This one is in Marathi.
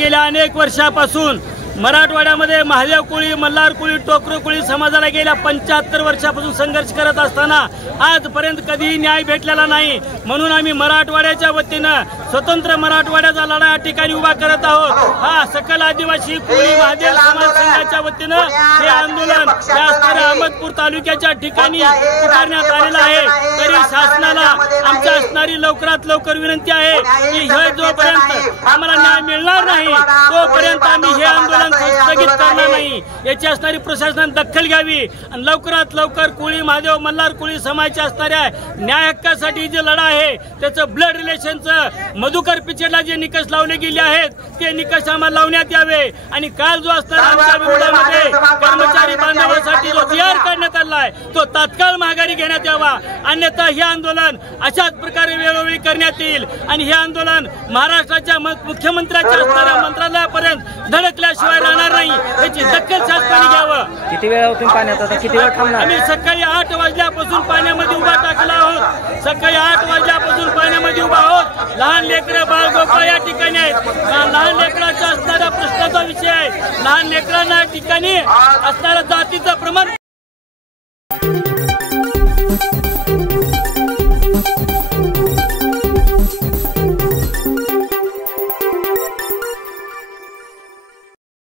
गेल्या अनेक वर्षापासून मराठवाड्यामध्ये महादेव कोळी, मल्हार कोळी, टोकरू कोळी समाजाला गेल्या 75 वर्षापासून संघर्ष करत असताना आजपर्यंत कधीही न्याय भेटलेला नाही। म्हणून आम्ही मराठवाड्याच्या वतीनं स्वतंत्र मराठवाड्याचा लढा या ठिकाणी उभा करत आहोत। हा सकल आदिवासी कोळी महादेव समाज संघाच्या वतीनं हे आंदोलन या अहमदपूर तालुक्याच्या ठिकाणी उभारण्यात आलेलं आहे। तरी शासनाला आमच्या असणारी लवकरात लवकर विनंती आहे की हे जोपर्यंत आम्हाला न्याय मिळणार नाही तोपर्यंत आम्ही हे आंदोलन स्थगित करणार नाही। याची असणारी प्रशासनाने दखल घ्यावी आणि लवकरात लवकर कोळी महादेव मल्हार कोळी समाजाच्या असणाऱ्या न्याय हक्कासाठी जे लढा आहे त्याचं ब्लड रिलेशनचं मधुकर पिचडला जे निकष लावले गेले आहेत ते निकष आम्हाला लावण्यात यावे आणि काल जो असणारा आमच्या विरोधामध्ये कर्मचारी बांधवांसाठी जो जी आर काढण्यात आला आहे तो तात्काळ माघारी घेण्यात यावा। अन्यथा हे आंदोलन अशाच प्रकारे वेळोवेळी करण्यात येईल आणि हे आंदोलन महाराष्ट्राच्या मुख्यमंत्र्यांच्या असणाऱ्या मंत्रालयापर्यंत धडकल्याशिवाय राहणार नाही। याची दखल शासनाने घ्यावं। किती वेळ होती पाण्यात, आता किती वेळ थांबणार? आम्ही सकाळी 8 वाजल्यापासून पाण्यामध्ये उभा टाकला आहोत। सकाळी 8 वाजल्यापासून पाण्यामध्ये उभा आहोत। लहान लेकरं बाळगोपाळ या ठिकाणी आहेत। लहान लेकरांचा असणारा प्रश्नाचा विषय आहे। लहान लेकरांना या ठिकाणी असणारा